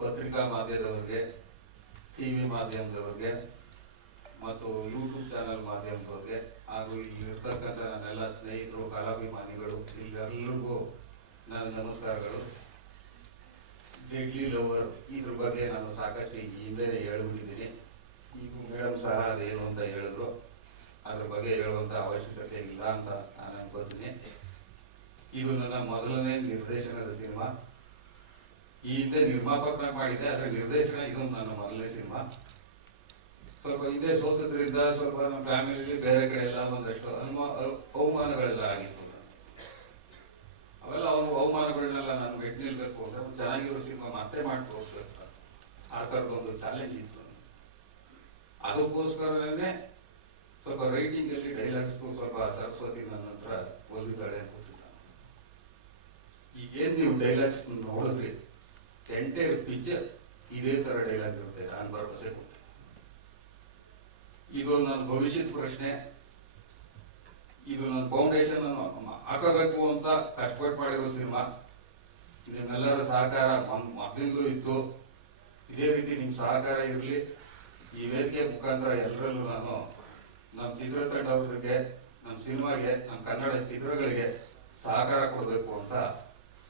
ಪತ್ರಿಕಾ ಮಾಧ್ಯಮದವರಿಗೆ, T V ಮಾಧ್ಯಮದವರಿಗೆ, ಮತ್ತು YouTube channel ಮಾಧ್ಯಮದವ್ರಿಗೆ, ಹಾಗೂ ಇಲ್ಲಿ ಇರ್ತಕ್ಕಂಥ ನನ್ನೆಲ್ಲ ಸ್ನೇಹಿತರು, ಕಲಾಭಿಮಾನಿಗಳು ಇಲ್ಲೆಲ್ಲರಿಗೂ ನನ್ನ ನಮಸ್ಕಾರಗಳು. ಡೆಡ್ಲಿ ಲವರ್ ಇದ್ರ ಬಗ್ಗೆ ನಾನು ಸಾಕಷ್ಟು ಹಿಂದೆನೇ ಹೇಳ್ಬಿಟ್ಟಿದ್ದೀನಿ. ಈಗ ಮೇಡಮ್ ಸಹ ಅದೇನು ಅಂತ ಹೇಳಿದ್ರು. ಅದ್ರ ಬಗ್ಗೆ ಹೇಳುವಂತ ಅವಶ್ಯಕತೆ ಇಲ್ಲ ಅಂತ ನಾನು ಅನ್ಕೋತೀನಿ. ಇದು ನನ್ನ ಮೊದಲನೇ ನಿರ್ದೇಶನದ ಸಿನಿಮಾ. ಈ ಹಿಂದೆ ನಿರ್ಮಾಪಕನ ಮಾಡಿದೆ ಅದರ ನಿರ್ದೇಶನ ಇದೊಂದು ನನ್ನ ಮೊದಲನೇ ಸಿನಿಮಾ. ಸ್ವಲ್ಪ ಇದೇ ಸೋತದ್ರಿಂದ ಸ್ವಲ್ಪ ನಮ್ಮ ಫ್ಯಾಮಿಲಿ ಬೇರೆ ಕಡೆ ಎಲ್ಲ ಒಂದಷ್ಟು ಅವಮಾನಗಳೆಲ್ಲ ಆಗಿತ್ತು. ಅವೆಲ್ಲ ಅವನು ಅವಮಾನಗಳನ್ನೆಲ್ಲ ನಾನು ಬೆಟ್ ನಿಲ್ಬೇಕು ಅಂದ್ರೆ ಚೆನ್ನಾಗಿರೋ ಸಿನಿಮಾ ಮತ್ತೆ ಮಾಡಿ ತೋರಿಸ್ಬೇಕು. ಆ ಥರದ ಒಂದು ಚಾಲೆಂಜ್ ಇತ್ತು. ಅದಕ್ಕೋಸ್ಕರನೇ ಸ್ವಲ್ಪ ರೈಟಿಂಗ್ ಅಲ್ಲಿ ಡೈಲಾಗ್ಸ್ ಸ್ವಲ್ಪ ಸರಸ್ವತಿ ನನ್ನ ಹತ್ರ ಓದಿದ್ದಾಳೆ ಅಂತ ನಾನು. ಈಗೇನ್ ನೀವು ಡೈಲಾಗ್ಸ್ ನೋಡಿದ್ರಿ? ಎಂಟೈರ್ ಪಿಕ್ಚರ್ ಇದೇ ತರ ಡೈಲಾಗ್ ಇರುತ್ತೆ. ನಾನು ಭರವಸೆ ಕೊಡ್ತೇನೆ. ಇದು ನನ್ನ ಭವಿಷ್ಯದ ಪ್ರಶ್ನೆ. ಇದು ನನ್ನ ಫೌಂಡೇಶನ್ ಹಾಕಬೇಕು ಅಂತ ಕಷ್ಟಪಟ್ಟು ಮಾಡಿರೋ ಸಿನಿಮಾ. ನಿಮ್ಮೆಲ್ಲರ ಸಹಕಾರ ಮೊದಲಿಂದಲೂ ಇತ್ತು. ಇದೇ ರೀತಿ ನಿಮ್ಮ ಸಹಕಾರ ಇರಲಿ. ಈ ವೇದಿಕೆ ಮುಖಾಂತರ ಎಲ್ಲರಲ್ಲೂ ನಾನು ನಮ್ಮ ಚಿತ್ರತಂಡವರಿಗೆ ನಮ್ಮ ಸಿನಿಮಾಗೆ ನಮ್ಮ ಕನ್ನಡ ಚಿತ್ರಗಳಿಗೆ ಸಹಕಾರ ಕೊಡಬೇಕು ಅಂತ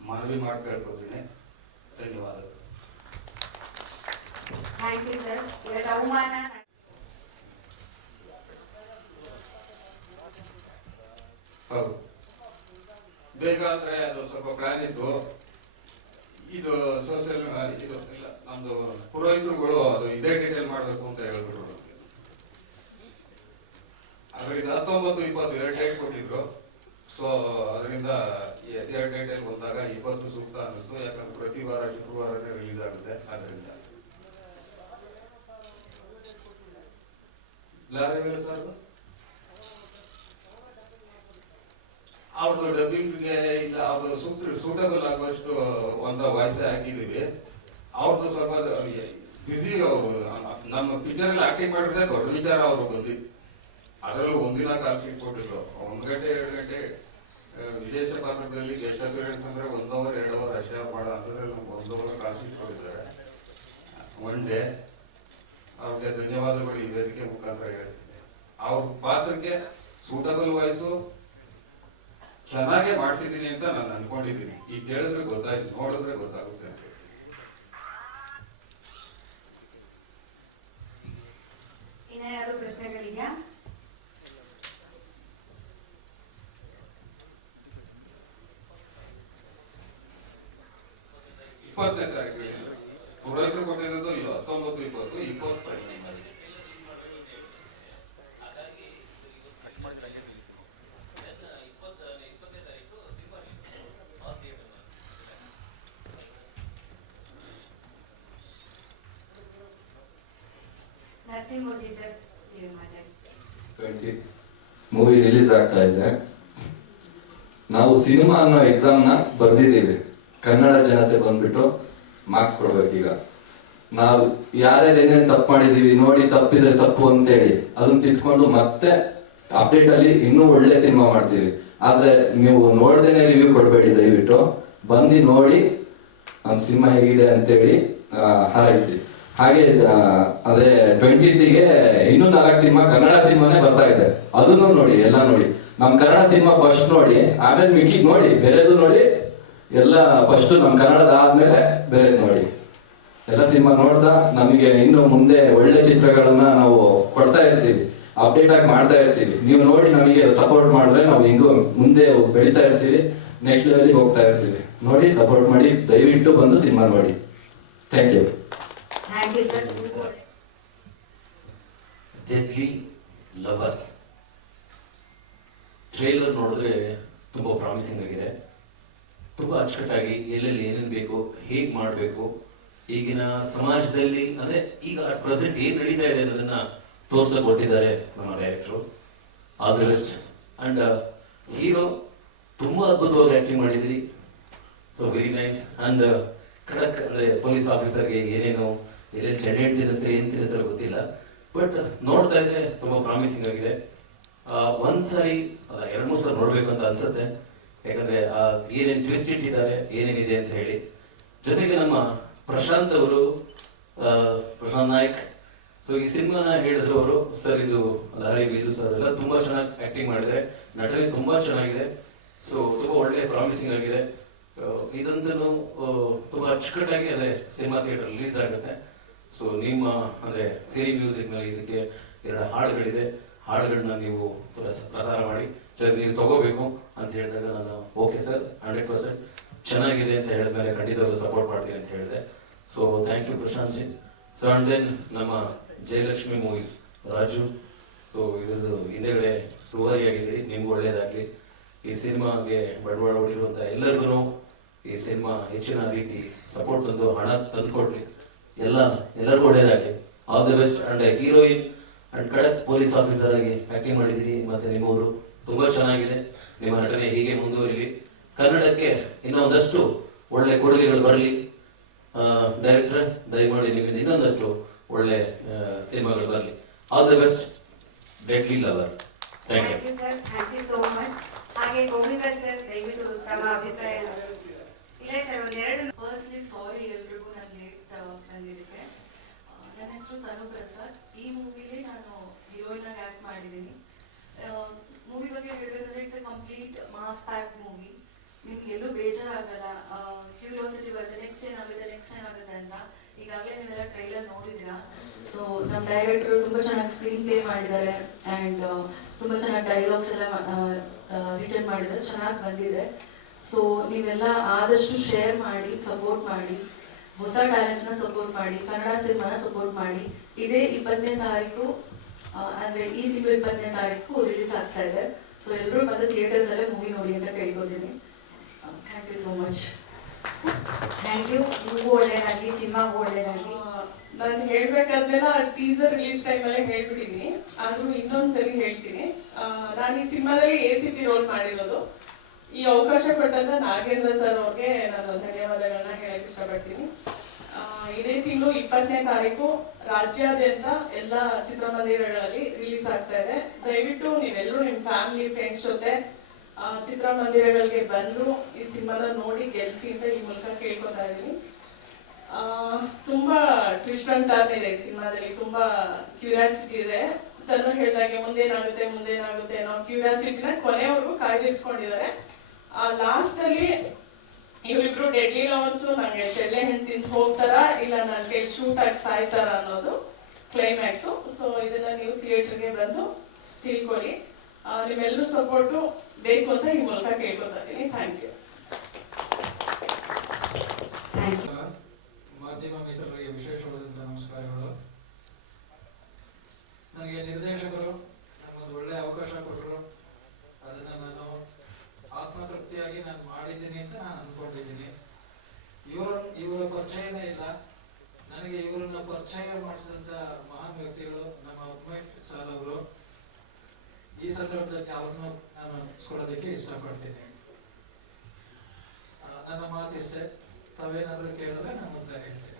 ಮನವಿ ಮಾಡಿ ಕೇಳ್ಕೊತೀನಿ ಧನ್ಯವಾದಗಳು. ಥ್ಯಾಂಕ್ ಯು ಸರ್ ಇವತ್ತು ಅವಮಾನ ಹೌದು. ಬೇಗ ಅಂದ್ರೆ ಅದು ಸ್ವಲ್ಪ ಪ್ಲಾನ್ ಇತ್ತು. ಇದು ಸೋಷಿಯಲ್ ಇದು ಇಲ್ಲ ನಮ್ದು ಪುರೋಹಿತರುಗಳು ಅದು ಇದೇ ಡೀಟೇಲ್ ಮಾಡಬೇಕು ಅಂತ ಹೇಳ್ಬಿಟ್ರು. ಅದರಿಂದ ಹತ್ತೊಂಬತ್ತು ಇಪ್ಪತ್ತು ಎರಡು ಡೇಟ್ ಕೊಟ್ಟಿದ್ರು. ಸೊ ಅದರಿಂದ ಎರಡು ಗಂಟೆಯಲ್ಲಿ ಬಂದಾಗ ಇಪ್ಪತ್ತು ಸೂಕ್ತ ಅನ್ನಿಸ್ತು, ಯಾಕಂದ್ರೆ ಪ್ರತಿ ವಾರ ಶುಕ್ರವಾರನೇ ರಿಲೀಸ್ ಆಗುತ್ತೆ ಅದರಿಂದ ಸರ್? ಅವ್ರದ್ದು ಡಬ್ಬಿಂಗ್ಗೆ ಇಲ್ಲ ಅವ್ರದ್ದು ಸೂಟ್, ಸೂಟಬಲ್ ಆಗುವಷ್ಟು ಒಂದು ವಾಯ್ಸ್ ಹಾಕಿದೀವಿ ಅವ್ರದ್ದು ಸ್ವಲ್ಪ ಬಿಸಿ ಅವರು, ನಮ್ಮ ಪಿಕ್ಚರ್ ಆಕ್ಟಿಂಗ್ ಮಾಡಿದ್ರೆ ದೊಡ್ಡ ವಿಚಾರ ಅವರು ಬಂದಿ ಅದರಲ್ಲೂ ಒಂದಿನ ಕಾಲ್ ಶೀಟ್ ಕೊಟ್ಟಿದ್ರು. ಒಂದ್ ಗಂಟೆ, ಎರಡು ಗಂಟೆ ವಿದೇಶ ಪಾತ್ರಗಳಲ್ಲಿ ಗೆಸ್ಟ್ ಅಪಿಯರೆನ್ಸ್ ಅಂದ್ರೆ ಒಂದ್ ಅವರ್ ಎರಡು ಅವರ್ ಅಷ್ಟೇ ಮಾಡ ಅಂತಂದ್ರೆ ನಮ್ಗೆ ಒಂದು ಅವರ್ ಕಾಲ್ ಶೀಟ್ ಕೊಟ್ಟಿದ್ದಾರೆ ಒನ್ ಡೇ ಅವ್ರಿಗೆ ಧನ್ಯವಾದಗಳು ಈ ವೇದಿಕೆ ಮುಖಾಂತರ ಹೇಳ್ತೀನಿ. ಅವ್ರ ಪಾತ್ರಕ್ಕೆ ಸೂಟಬಲ್ ವಾಯ್ಸು ಚೆನ್ನಾಗೆ ಮಾಡಿಸಿದೀನಿ ಅಂತ ನಾನು ಅನ್ಕೊಂಡಿದ್ದೀನಿ. ಈಗ ಕೇಳಿದ್ರೆ ಗೊತ್ತಾಯ್ತು, ನೋಡಿದ್ರೆ ಗೊತ್ತಾಗುತ್ತೆ ಅಂತ ಪ್ರಶ್ನೆಗಳಿದೆಯಾ? ಇಪ್ಪತ್ತನೇ ತಾರೀಕು ಪುರೋಹಿತರು ಕೊಟ್ಟಿರೋದು ಇಲ್ಲ ಹತ್ತೊಂಬತ್ತು ಇಪ್ಪತ್ತು ಇಪ್ಪತ್ತು ನರಸಿಂಹಮೂರ್ತಿ ಸರ್ ನೀವು ಮಾತಾಡಿ. ಟ್ವೆಂಟಿ ಮೂವಿ ರಿಲೀಸ್ ಆಗ್ತಾ ಇದೆ. ನಾವು ಸಿನಿಮಾ ಅನ್ನೋ ಎಕ್ಸಾಮ್ನ ಬರ್ದಿದ್ದೀವಿ. ಕನ್ನಡ ಜನತೆ ಬಂದ್ಬಿಟ್ಟು ಮಾರ್ಕ್ಸ್ ಕೊಡ್ಬೇಕೀಗ ನಾವು ಏನೇನು ತಪ್ಪು ಮಾಡಿದೀವಿ, ನೋಡಿ ತಪ್ಪಿದ್ರೆ ತಪ್ಪು ಅಂತೇಳಿ ಅದನ್ನ ತಿದ್ಕೊಂಡು ಮತ್ತೆ ಅಪ್ಡೇಟ್ ಅಲ್ಲಿ ಇನ್ನೂ ಒಳ್ಳೆ ಸಿನಿಮಾ ಮಾಡ್ತೀವಿ. ಆದ್ರೆ ನೀವು ನೋಡ್ದೇನೆ ರಿವ್ಯೂ ಕೊಡಬೇಡಿ ದಯವಿಟ್ಟು. ಬಂದು ನೋಡಿ ನಮ್ಮ ಸಿನಿಮಾ ಹೇಗಿದೆ ಅಂತೇಳಿ ಹಾರೈಸಿ. ಹಾಗೆ ಅದೇ ಟ್ವೆಂಟಿಗೆ ಇನ್ನೂ ನಾಲ್ಕು ಸಿನಿಮಾ ಕನ್ನಡ ಸಿನಿಮಾನೇ ಬರ್ತಾ ಇದೆ. ಅದನ್ನು ನೋಡಿ, ಎಲ್ಲ ನೋಡಿ. ನಮ್ ಕನ್ನಡ ಸಿನಿಮಾ ಫಸ್ಟ್ ನೋಡಿ, ಆಮೇಲೆ ಮಿಕ್ಕಿ ನೋಡಿ, ಬೇರೆದು ನೋಡಿ ಎಲ್ಲ ಫಸ್ಟ್ ನಮ್ಮ ಕನ್ನಡದ ಆದ್ಮೇಲೆ ಬೇರೆ ನೋಡಿ ಎಲ್ಲ ಸಿನಿಮಾ ನೋಡ್ತಾ ನಮಗೆ ಇನ್ನು ಮುಂದೆ ಒಳ್ಳೆ ಚಿತ್ರಗಳನ್ನ ನಾವು ಕೊಡ್ತಾ ಇರ್ತೀವಿ ಅಪ್ಡೇಟ್ ಆಗಿ ಮಾಡ್ತಾ ಇರ್ತೀವಿ. ನೀವು ನೋಡಿ ನಮಗೆ ಸಪೋರ್ಟ್ ಮಾಡಿದ್ರೆ ನಾವು ಹಿಂಗೂ ಮುಂದೆ ಬೆಳೀತಾ ಇರ್ತೀವಿ ನೆಕ್ಸ್ಟ್ ಲೆವೆಲ್ಗೆ ಹೋಗ್ತಾ ಇರ್ತೀವಿ. ನೋಡಿ ಸಪೋರ್ಟ್ ಮಾಡಿ ದಯವಿಟ್ಟು ಬಂದು ಸಿನಿಮಾ ನೋಡಿ. Thank you thank you sir deadly lovers trailer ನೋಡಿದ್ರೆ ತುಂಬಾ ಪ್ರಾಮಿಸಿಂಗ್ ಆಗಿದೆ. ತುಂಬಾ ಅಚ್ಚುಕಟ್ಟಾಗಿ ಎಲ್ಲೆಲ್ಲಿ ಏನೇನು ಬೇಕು ಹೇಗೆ ಮಾಡಬೇಕು ಈಗಿನ ಸಮಾಜದಲ್ಲಿ ಅಂದ್ರೆ ಈಗ ಪ್ರೆಸೆಂಟ್ ಏನ್ ನಡೀತಾ ಇದೆ ಅನ್ನೋದನ್ನ ತೋರ್ಸಕ್ ಕೊಟ್ಟಿದ್ದಾರೆ ನಮ್ಮ ಡೈರೆಕ್ಟರ್ ಬೆಸ್ಟ್ ಅಂಡ್ ಹೀರೋ ತುಂಬಾ ಅದ್ಭುತವಾಗಿ ಆಕ್ಟಿಂಗ್ ಮಾಡಿದ್ರಿ. ಸೊ ವೆರಿ ನೈಸ್ ಅಂಡ್ ಖಡಕ್ ಅಂದ್ರೆ ಪೊಲೀಸ್ ಆಫೀಸರ್ಗೆ ಏನೇನು ಎಲ್ಲೆಲ್ಲಿ ಚಂಡೇಟ್ ತಿನ್ನಿಸ್ತಾರೆ ಏನ್ ತಿನ್ನಿಸ್ತಾರೆ ಗೊತ್ತಿಲ್ಲ. ಬಟ್ ನೋಡ್ತಾ ಇದ್ರೆ ತುಂಬಾ ಪ್ರಾಮಿಸಿಂಗ್ ಆಗಿದೆ. ಒಂದ್ಸರಿ ಎರಡು ಮೂರು ಅಲ್ಲ, ಎರಡ್ ಮೂರ್ ಸಲ ನೋಡ್ಬೇಕು ಅಂತ ಅನ್ಸುತ್ತೆ. ಯಾಕಂದ್ರೆ ಆ ಏನೇನು ಇಟ್ಟಿದ್ದಾರೆ, ಏನೇನಿದೆ ಅಂತ ಹೇಳಿ. ಜೊತೆಗೆ ನಮ್ಮ ಪ್ರಶಾಂತ್ ಅವರು ಪ್ರಶಾಂತ್ ನಾಯಕ್. ಸೊ ಈ ಸಿನಿಮಾನ ಹೇಳಿದ್ರು ಅವರು, ಸರ್, ಇದು ಲಹರಿ ವೀರು ಸರ್. ಎಲ್ಲ ತುಂಬಾ ಚೆನ್ನಾಗಿ ಆಕ್ಟಿಂಗ್ ಮಾಡಿದ್ರೆ ನಟನೆ ತುಂಬಾ ಚೆನ್ನಾಗಿದೆ. ಸೊ ತುಂಬಾ ಒಳ್ಳೆ ಪ್ರಾಮಿಸಿಂಗ್ ಆಗಿದೆ. ಇದಂತೂ ತುಂಬಾ ಅಚ್ಚುಕಟ್ಟಾಗಿ ಅದೇ ಸಿನಿಮಾ ಥಿಯೇಟರ್ ರಿಲೀಸ್ ಆಗುತ್ತೆ. ಸೊ ನಿಮ್ಮ, ಅಂದ್ರೆ, ಸಿರಿ ಮ್ಯೂಸಿಕ್ನಲ್ಲಿ ಇದಕ್ಕೆ ಎರಡು ಹಾಡುಗಳಿದೆ. ಹಾಡುಗಳನ್ನ ನೀವು ಪ್ರಸ- ಪ್ರಸಾರ ಮಾಡಿ. ಜೊತೆಗೆ ನೀವು ತಗೋಬೇಕು ಅಂತ ಹೇಳಿದಾಗ ನಾನು ಓಕೆ ಸರ್ ಹಂಡ್ರೆಡ್ ಪರ್ಸೆಂಟ್ ಚೆನ್ನಾಗಿದೆ ಅಂತ ಹೇಳಿದ್ಮೇಲೆ ಖಂಡಿತವಾಗ್ಲೂ ಸಪೋರ್ಟ್ ಮಾಡ್ತೀನಿ ಅಂತ ಹೇಳಿದೆ. So thank you Prashanth ji. So and then ನಮ್ಮ ಜಯಲಕ್ಷ್ಮಿ ಮೂವೀಸ್ ರಾಜು. ಸೊ ಇದ್ರದ್ದು ಹಿಂದೆಗಡೆ ಸುವಾರಿ ಆಗಿದ್ದೀರಿ, ನಿಮ್ಗೆ ಒಳ್ಳೇದಾಗ್ಲಿ. ಈ ಸಿನಿಮಾಗೆ ಬಂಡವಾಳ ಹೊಡಿರುವಂಥ ಎಲ್ಲರಿಗೂ ಈ ಸಿನಿಮಾ ಹೆಚ್ಚಿನ ರೀತಿ ಸಪೋರ್ಟ್ ತಂದು, ಹಣ ತಂದುಕೊಡ್ಲಿ. ಎಲ್ಲ, ಎಲ್ಲರಿಗೂ ಒಳ್ಳೇದಾಗ್ಲಿ. All the best and heroine and ಖಡಕ್ ಪೊಲೀಸ್ ಆಫೀಸರ್ ಆಗಿ ಆಕ್ಟಿಂಗ್ ಮಾಡಿದ್ದೀರಿ. ಮತ್ತೆ ನಿಮ್ಮವರು ತುಂಬಾ ಚೆನ್ನಾಗಿದೆ. ನಿಮ್ಮ ನಟನೆ ಹೀಗೆ ಮುಂದುವರಿಲಿ. ಕನ್ನಡಕ್ಕೆ ಇನ್ನೊಂದಷ್ಟು ಒಳ್ಳೆ ಕೊಡುಗೆಗಳು ಬರಲಿ. ಡೈರೆಕ್ಟರ್ ದಯಮಾಡಿ ನಿಮ್ಮಿಂದ ಇನ್ನೊಂದಷ್ಟು ಒಳ್ಳೆ ಸಿನಿಮಾಗಳು ಬರಲಿ. All the best deadly lover thank you thank you sir thank you so much ಹಾಗೆ ಗೋವಿಂದ ಸರ್ ದಯವಿಟ್ಟು ತಮ್ಮ ಅಭಿಪ್ರಾಯ ಇಲ್ಲ ಸರ್ ಒಂದೆರಡು ಫಸ್ಟ್ಲಿ ಸಾರಿ ಎಲ್ರಿಗೂ ನಾನು ಲೇಟ್ ಬಂದಿದ್ದಕ್ಕೆ ನನ್ನ ಹೆಸರು ತನು ಪ್ರಸಾದ್ ಈ ಮೂವಿಲಿ ನಾನು ಹೀರೋಯಿನ್ ಆಗಿ ಆಕ್ಟ್ ಮಾಡಿದ್ದೀನಿ. ಮೂವಿ ಬಗ್ಗೆ ಹೇಳ್ಬೇಕಂದ್ರೆ it's a complete mass pack movie ನಿಮ್ಗೆ ಎಲ್ಲೂ ಬೇಜಾರಾಗಲ್ಲ. ಕ್ಯೂರಿಯಾಸಿಟಿ ಬರುತ್ತೆ. ನೆಕ್ಸ್ಟ್ ಏನಾಗುತ್ತೆ ನೆಕ್ಸ್ಟ್ ಏನಾಗುತ್ತೆ ಅಂತ. ಈಗಾಗಲೇ ನೀವೆಲ್ಲ ಟ್ರೈಲರ್ ನೋಡಿದ್ದೀರಾ? ಸೊ ನಮ್ಮ ಡೈರೆಕ್ಟರ್ ತುಂಬಾ ಚೆನ್ನಾಗಿ ಸ್ಕ್ರೀನ್ ಪ್ಲೇ ಮಾಡಿದ್ದಾರೆ ಅಂಡ್ ತುಂಬಾ ಚೆನ್ನಾಗಿ ಡೈಲಾಗ್ಸ್ ಎಲ್ಲ ರಿಟರ್ನ್ ಮಾಡಿದ್ದಾರೆ. ಚೆನ್ನಾಗಿ ಬಂದಿದೆ. ಸೊ ನೀವೆಲ್ಲ ಆದಷ್ಟು ಶೇರ್ ಮಾಡಿ ಸಪೋರ್ಟ್ ಮಾಡಿ, ಹೊಸ ನ ಸಪೋರ್ಟ್ ಮಾಡಿ, ಕನ್ನಡ ಸಿನಿಮಾನ ಸಪೋರ್ಟ್ ಮಾಡಿ. ಇದೇ ಇಪ್ಪತ್ತನೇ ತಾರೀಕು ಅಂದ್ರೆ ಈ ತಿಂಗಳು ಇಪ್ಪತ್ತನೇ ತಾರೀಕು ರಿಲೀಸ್ ಆಗ್ತಾ ಇದೆ. ಸೊ ಎಲ್ಲರೂ ಬಂದು ಥಿಯೇಟರ್ಸ್ ಅಲ್ಲೇ ಮೂವಿ ನೋಡಿ ಅಂತ ಕೇಳ್ಕೊತೀನಿ. Thank you so much thank you ನಿಮಗೂ ಒಳ್ಳೇದಾಗಲಿ ಸಿನಿಮಾಗೂ ಒಳ್ಳೇದಾಗಲಿ. ನಾನು ಹೇಳ್ಬೇಕಾದ್ನೆಲ್ಲ ಟೀಸರ್ ರಿಲೀಸ್ ಟೈಮ್ ಅಲ್ಲೇ ಹೇಳ್ಬಿಟ್ಟಿದೀನಿ ಆದ್ರೂ ಇನ್ನೊಂದ್ಸರಿ ಹೇಳ್ತೀನಿ. ನಾನು ಈ ಸಿನಿಮಾದಲ್ಲಿ ಎ ಸಿ ಪಿ ರೋಲ್ ಮಾಡಿರೋದು. ಈ ಅವಕಾಶ ಕೊಟ್ಟಂತ ನಾಗೇಂದ್ರ ಸರ್ ಅವ್ರಿಗೆ ನಾನು ಧನ್ಯವಾದಗಳನ್ನ ಹೇಳಕ್ ಇಷ್ಟಪಡ್ತೀನಿ. ಇದೇ ತಿಂಗಳು ಇಪ್ಪತ್ತನೇ ತಾರೀಕು ರಾಜ್ಯಾದ್ಯಂತ ಎಲ್ಲ ಚಿತ್ರಮಂದಿರಗಳಲ್ಲಿ ರಿಲೀಸ್ ಆಗ್ತಾ ಇದೆ. ದಯವಿಟ್ಟು ನೀವೆಲ್ಲರೂ ನಿಮ್ ಫ್ಯಾಮಿಲಿ ಫ್ರೆಂಡ್ಸ್ ಜೊತೆ ಚಿತ್ರಮಂದಿರಗಳಿಗೆ ಬಂದು ಈ ಸಿನಿಮಾನ ನೋಡಿ ಗೆಲ್ಸಿ ಅಂತ ಈ ಮೂಲಕ ಕೇಳ್ಕೊತಾ ಇದ್ದೀನಿ. ತುಂಬಾ ಟ್ವಿಸ್ಟ್ ಅಂತ ಇದೆ ಈ ಸಿನಿಮಾದಲ್ಲಿ. ತುಂಬಾ ಕ್ಯೂರಿಯಾಸಿಟಿ ಇದೆ. ತನು ಹೇಳಿದಾಗೆ ಮುಂದೇನಾಗುತ್ತೆ ಮುಂದೇನಾಗುತ್ತೆ ಅನ್ನೋ ಕ್ಯೂರಿಯಾಸಿಟಿನ ಕೊನೆವರೆಗೂ ಕಾಯ್ದಿರಿಸ್ಕೊಂಡಿದ್ದಾರೆ. ಲಾಸ್ಟ್ ಅಲ್ಲಿ ಇವರಿಬ್ರು ಡೆಡ್ಲಿ ಲವರ್ಸ್ ನಂಗೆ ಚೆಲ್ಲೆ ಹೆಂಡ್ತಿನ್ ಹೋಗ್ತಾರ? ಇಲ್ಲ ನನ್ನ ಕೈ ಶೂಟ್ ಆಗಿ ಸಾಯ್ತಾರ ಅನ್ನೋದು ಕ್ಲೈಮ್ಯಾಕ್ಸ್ ಸೊ ಇದನ್ನ ನೀವು ಥಿಯೇಟರ್ಗೆ ಬಂದು ತಿಳ್ಕೊಳ್ಳಿ. ನಿಮ್ಮೆಲ್ಲರೂ ಸಪೋರ್ಟು ಬೇಕು ಅಂತ ಈ ಮೂಲಕ ಕೇಳ್ಕೊತಾ ಇದ್ದೀನಿ ಥ್ಯಾಂಕ್ ಯು ಥ್ಯಾಂಕ್ ಯು ಮಾಧ್ಯಮ ಮಿತ್ರರಿಗೆ ವಿಶೇಷವಾದಂಥ ನಮಸ್ಕಾರಗಳು ನನಗೆ ನಿರ್ದೇಶಕರು ನಮಗೊಂದು ಒಳ್ಳೆ ಅವಕಾಶ ಕೊಟ್ಟರು ಅದನ್ನ ನಾನು ಆತ್ಮತೃಪ್ತಿಯಾಗಿ ನಾನು ಮಾಡಿದ್ದೀನಿ ಅಂತ ನಾನು ಅನ್ಕೊಂಡಿದ್ದೀನಿ ಇವರು ಪರಿಚಯನೇ ಇಲ್ಲ. ನನಗೆ ಇವರನ್ನ ಪರಿಚಯ ಮಾಡಿಸಿದಂತ ಮಹಾನ್ ವ್ಯಕ್ತಿಗಳು ನಮ್ಮ ಉಮೇಶ್ ಸರ್ ಅವರು. ಈ ಸಂದರ್ಭದಲ್ಲಿ ಅವ್ರನ್ನ ನಾನು ಸ್ಕೊಳ್ಳೋದಕ್ಕೆ ಇಷ್ಟಪಡ್ತೀನಿ. ನನ್ನ ಮಾತಿಷ್ಟೇ. ತಾವೇನಾದ್ರೂ ಕೇಳಿದ್ರೆ ನಾನು ಉತ್ತರ ಹೇಳ್ತೀನಿ.